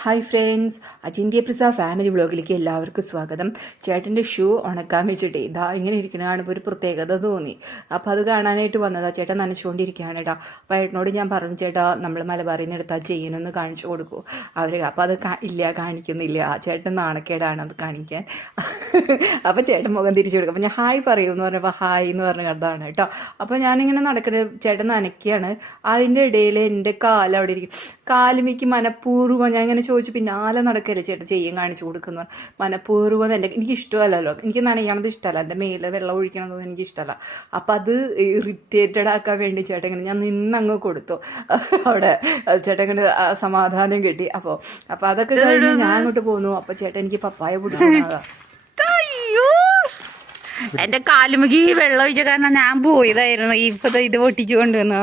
Hi friends, അജിന്ത്യ പ്രസ family വ്ളോഗിലേക്ക് എല്ലാവർക്കും സ്വാഗതം. ചേട്ടൻ്റെ ഷൂ ഉണക്കാൻ വെച്ചിട്ടേ ഇതാ ഇങ്ങനെ ഇരിക്കണ കാണുമ്പോൾ ഒരു പ്രത്യേകത തോന്നി. അപ്പോൾ അത് കാണാനായിട്ട് വന്നതാ. ചേട്ടൻ നനച്ചുകൊണ്ടിരിക്കുകയാണ് കേട്ടോ. അപ്പോൾ ഏട്ടനോട് ഞാൻ പറഞ്ഞു, ചേട്ടാ നമ്മൾ മലബാറിൽ നിന്ന് എടുത്താൽ ചെയ്യുന്നൊന്ന് കാണിച്ചു കൊടുക്കൂ അവർ. അപ്പോൾ അത് കാണിക്കുന്നില്ല. ചേട്ടൻ നാണക്കേടാണ് അത് കാണിക്കാൻ. അപ്പോൾ ചേട്ടൻ മുഖം തിരിച്ചു കൊടുക്കും. അപ്പോൾ ഞാൻ ഹായ് പറയുമെന്ന് പറഞ്ഞപ്പോൾ ഹായ് എന്ന് പറഞ്ഞ കഥയാണ് കേട്ടോ. അപ്പോൾ ഞാനിങ്ങനെ നടക്കുന്നത്, ചേട്ടൻ നനയ്ക്കുകയാണ്. അതിൻ്റെ ഇടയിൽ എൻ്റെ അവിടെ ഇരിക്കും. കാലുമിക്ക് മനഃപൂർവ്വം ഞാൻ ഇങ്ങനെ ചോദിച്ചു പിന്നാലെ നടക്കല്ലേ ചേട്ടൻ ചെയ്യാൻ കാണിച്ചു കൊടുക്കുന്നു. മനഃപൂർവ്വം എനിക്ക് ഇഷ്ടമല്ലല്ലോ, എനിക്ക് നനയണത് ഇഷ്ടമല്ല, എൻ്റെ മേലെ വെള്ളം ഒഴിക്കണതൊന്നും എനിക്ക് ഇഷ്ടമല്ല. അപ്പം അത് ഇറിറ്റേറ്റഡ് ആക്കാൻ വേണ്ടി ചേട്ടൻ ഇങ്ങനെ ഞാൻ നിന്നങ്ങ് കൊടുത്തു. അവിടെ ചേട്ടൻ ഇങ്ങനെ സമാധാനം കിട്ടി. അപ്പോൾ അതൊക്കെ കഴിഞ്ഞ് ഞാൻ അങ്ങോട്ട് പോന്നു. അപ്പോൾ ചേട്ടൻ എനിക്ക് പപ്പായ പിടിച്ചതാ. എൻ്റെ കാലുമുകി വെള്ളം ഒഴിച്ച കാരണം ഞാൻ പോയതായിരുന്നു. ഇപ്പം ഇത് പൊട്ടിച്ചു കൊണ്ടുവന്നു.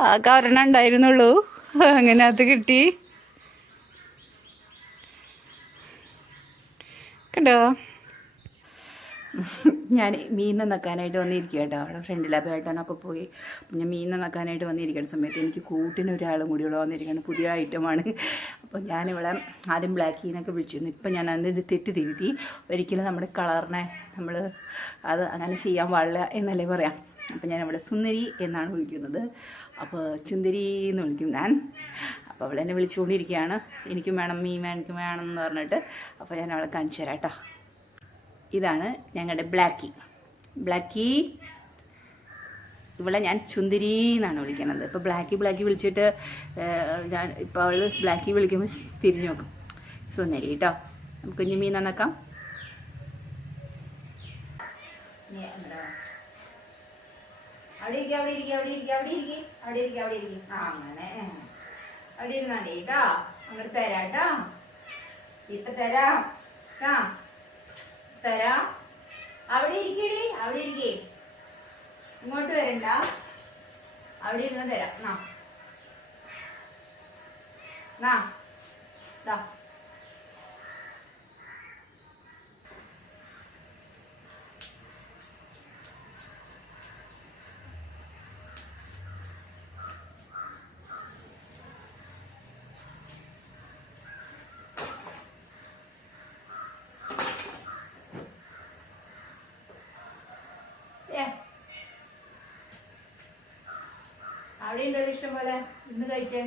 ആ കാരണം ഉണ്ടായിരുന്നുള്ളൂ. അങ്ങനെ അത് കിട്ടി കണ്ടോ. ഞാൻ മീൻ നന്നാക്കാനായിട്ട് വന്നിരിക്കുക കേട്ടോ. അവിടെ ഫ്രണ്ടിലെ ബേട്ടനൊക്കെ പോയി. ഞാൻ മീൻ നന്നാക്കാനായിട്ട് വന്നിരിക്കുന്ന സമയത്ത് എനിക്ക് കൂട്ടിന് ഒരാളും കൂടി ഇവിടെ വന്നിരിക്കുകയാണ്. പുതിയ ഐറ്റമാണ്. അപ്പോൾ ഞാനിവിടെ ആദ്യം ബ്ലാക്കീനൊക്കെ വിളിച്ചിരുന്നു. ഇപ്പം ഞാൻ ഇത് തെറ്റ് തിരുത്തി. ഒരിക്കലും നമ്മുടെ കളറിനെ നമ്മൾ അത് അങ്ങനെ ചെയ്യാൻ പാടില്ല എന്നല്ലേ പറയാം. അപ്പോൾ ഞാനിവിടെ സുന്ദരി എന്നാണ് വിളിക്കുന്നത്. അപ്പോൾ ചുന്ദരി എന്ന് വിളിക്കും ഞാൻ. അപ്പോൾ അവളെ എന്നെ വിളിച്ചുകൊണ്ടിരിക്കുകയാണ്. എനിക്കും വേണം മീൻ, എനിക്കും വേണം എന്ന് പറഞ്ഞിട്ട്. അപ്പോൾ ഞാൻ അവളെ കാണിച്ചു തരാം കേട്ടോ. ഇതാണ് ഞങ്ങളുടെ ബ്ലാക്കി. ഇവളെ ഞാൻ ചുന്ദരി എന്നാണ് വിളിക്കുന്നത്. ഇപ്പോൾ ബ്ലാക്കി വിളിച്ചിട്ട് ഞാൻ ഇപ്പോൾ അവൾ ബ്ലാക്കി വിളിക്കുമ്പോൾ തിരിഞ്ഞു നോക്കും. സുന്ദരി കേട്ടോ. നമുക്ക് ഇനി മീൻ നന്നാക്കാം. അവിടെ ഇരിക്കും. ആ അങ്ങനെ അവിടെ ഇരുന്നാ കേട്ടോ. അങ്ങോട്ട് തരാം കേട്ടോ. ഇപ്പം തരാം. അവിടെ ഇരിക്കേ. ഇങ്ങോട്ട് വരണ്ട. അവിടെ ഇരുന്ന് തരാം. ദാ അവിടെ ഉണ്ടല്ലോ ഇഷ്ടം പോലെ. ഇന്ന് കഴിച്ചേ.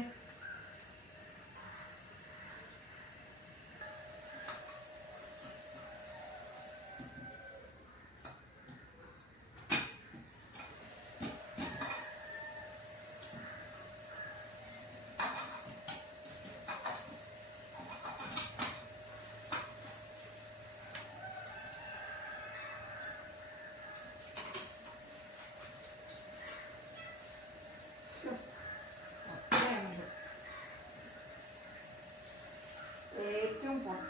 ഏറ്റവും പൊട്ട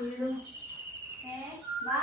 വീഴും. വാ.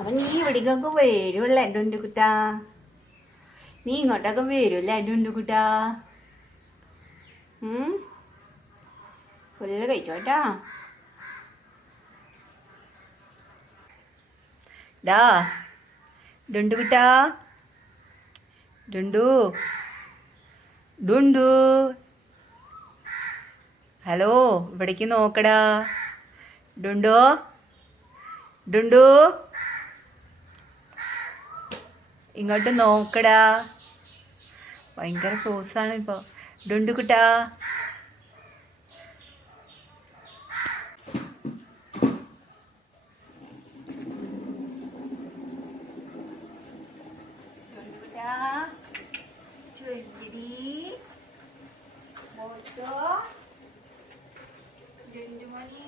അപ്പം നീ ഇവിടേക്കൊക്കെ വരുമല്ലേ എൻ്റെ ഉണ്ടുകുട്ടാ? നീ ഇങ്ങോട്ടൊക്കെ വരുമല്ലേ എൻ്റെ ഉണ്ടുകുട്ടാ? ഫുള്ള് കഴിച്ചോട്ടാ. ഡാ ഡുണ്ടുകുട്ടാ, ഡുണ്ടു ഡുണ്ടു, ഹലോ ഇവിടേക്ക് നോക്കടാ. ഡുണ്ടു ഡുണ്ടു, ഇങ്ങോട്ട് നോക്കടാ. ഭയങ്കര പോസാണ് ഇപ്പോൾ. ഡുണ്ടുകുട്ടാ, ഡുണ്ടുകുട്ടാ, ചൊല്ലിടി മോട്ടോ, ഡുണ്ടുമണി.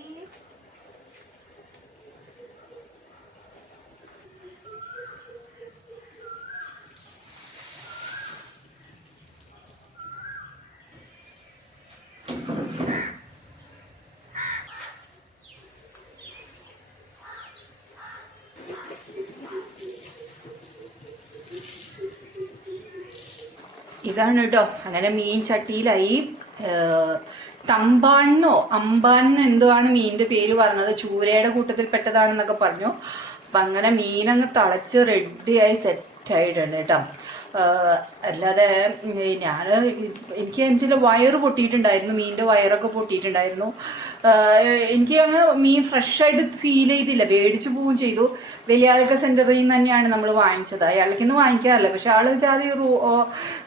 ഇതാണ് കേട്ടോ. അങ്ങനെ മീൻ ചട്ടിയിലായി. തമ്പാണെന്നോ അമ്പാനെന്നോ എന്തോ ആണ് മീനിന്റെ പേര് പറഞ്ഞത്. ചൂരയുടെ കൂട്ടത്തിൽ പെട്ടതാണെന്നൊക്കെ പറഞ്ഞു. അപ്പം അങ്ങനെ മീനങ്ങ് തിളച്ച് റെഡിയായി സെറ്റായിട്ടുണ്ട് കേട്ടോ. അല്ലാതെ എനിക്ക് എന്നുവെച്ചാൽ വയറ് പൊട്ടിയിട്ടുണ്ടായിരുന്നു, മീനിൻ്റെ വയറൊക്കെ പൊട്ടിയിട്ടുണ്ടായിരുന്നു. എനിക്ക് അങ്ങ് മീൻ ഫ്രഷായിട്ട് ഫീൽ ചെയ്തില്ല, മേടിച്ചു പോവുകയും ചെയ്തു. വലിയാൾക്ക സെൻറ്ററിൽ നിന്ന് തന്നെയാണ് നമ്മൾ വാങ്ങിച്ചത്. അയാൾക്കൊന്നും വാങ്ങിക്കാറില്ല, പക്ഷെ ആൾ വെച്ചാൽ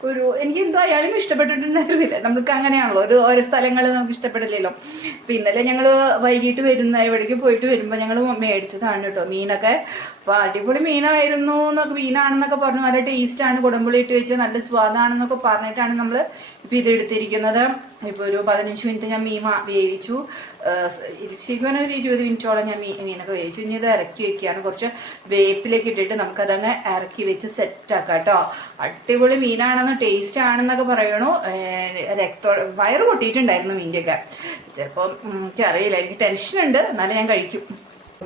ഒരു എനിക്കെന്തോ അയാളും ഇഷ്ടപ്പെട്ടിട്ടുണ്ടായിരുന്നില്ല. നമുക്ക് അങ്ങനെയാണല്ലോ, ഓരോ സ്ഥലങ്ങൾ നമുക്ക് ഇഷ്ടപ്പെടില്ലല്ലോ. അപ്പം ഇന്നലെ ഞങ്ങൾ വൈകിട്ട് എവിടേക്ക് പോയിട്ട് വരുമ്പോൾ ഞങ്ങൾ മേടിച്ചതാണ് കേട്ടോ മീനൊക്കെ. അപ്പോൾ അടിപൊളി മീനായിരുന്നു മീനാണെന്നൊക്കെ പറഞ്ഞു. നല്ല ടേസ്റ്റാണ്, കുടംപുളി ഇട്ട് വെച്ച് നല്ല സ്വാദാണെന്നൊക്കെ പറഞ്ഞിട്ടാണ് നമ്മൾ ഇപ്പോൾ ഇതെടുത്തിരിക്കുന്നത്. ഇപ്പോൾ ഒരു 15 മിനിറ്റ് ഞാൻ മീൻ വേവിച്ചു. ശരിക്കും ഒരു 20 മിനിറ്റോളം ഞാൻ മീനൊക്കെ വേവിച്ചു. ഇനി ഇത് ഇറക്കി വെക്കുകയാണ്. കുറച്ച് വേപ്പിലേക്ക് ഇട്ടിട്ട് നമുക്കതങ്ങ് ഇറക്കി വെച്ച് സെറ്റാക്കാം കേട്ടോ. അടിപൊളി മീനാണെന്ന്, ടേസ്റ്റ് ആണെന്നൊക്കെ പറയണു. വയറ് പൊട്ടിയിട്ടുണ്ടായിരുന്നു മീൻ്റെയൊക്കെ. ചിലപ്പോൾ എനിക്കറിയില്ല, എനിക്ക് ടെൻഷനുണ്ട്, എന്നാലും ഞാൻ കഴിക്കും.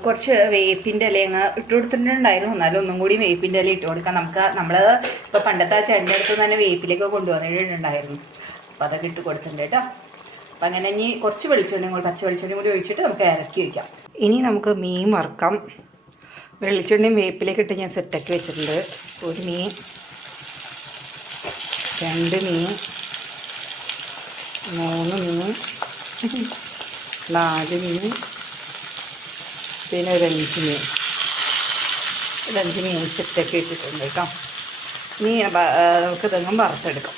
കുറച്ച് വേപ്പിൻ്റെ ഇല അങ്ങ് ഇട്ട് കൊടുത്തിട്ടുണ്ടായിരുന്നു. എന്നാലും ഒന്നും കൂടി വേപ്പിൻ്റെ ഇല ഇട്ട് കൊടുക്കാം. നമ്മൾ ഇപ്പോൾ പണ്ടത്തെ ആ ചെണ്ട അടുത്ത് തന്നെ വേപ്പിലേക്ക് കൊണ്ടുവന്നിട്ടുണ്ടായിരുന്നു. അപ്പോൾ അതൊക്കെ ഇട്ട് കൊടുത്തിട്ടുണ്ട് കേട്ടോ. അപ്പം അങ്ങനെ ഇനി കുറച്ച് പച്ച വെളിച്ചെണ്ണയും കൂടി ഒഴിച്ചിട്ട് നമുക്ക് ഇറക്കി വയ്ക്കാം. ഇനി നമുക്ക് മീൻ വറുക്കാം. വെളിച്ചെണ്ണയും വേപ്പിലേക്ക് ഇട്ട് ഞാൻ സെറ്റാക്കി വെച്ചിട്ടുണ്ട്. ഒരു മീൻ, 2 മീൻ, 3 മീൻ, 4 മീൻ, പിന്നെ ഒരു 5 മീൻ. 5 മീൻ സെറ്റാക്കി വെച്ചിട്ടുണ്ട് കേട്ടോ. ഇനി നമുക്കിതൊന്നും വറുത്തെടുക്കാം.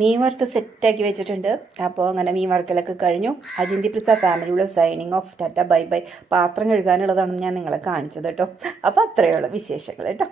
മീൻ വറുത്ത് സെറ്റാക്കി വെച്ചിട്ടുണ്ട്. അപ്പോൾ അങ്ങനെ മീൻ വറുക്കലൊക്കെ കഴിഞ്ഞു. Ajinthi Prasad family vlog signing off. Tata bye bye. പാത്രം കഴുകാനുള്ളതാണെന്ന് ഞാൻ നിങ്ങളെ കാണിച്ചത് കേട്ടോ. അപ്പോൾ അത്രയുള്ള വിശേഷങ്ങൾ കേട്ടോ.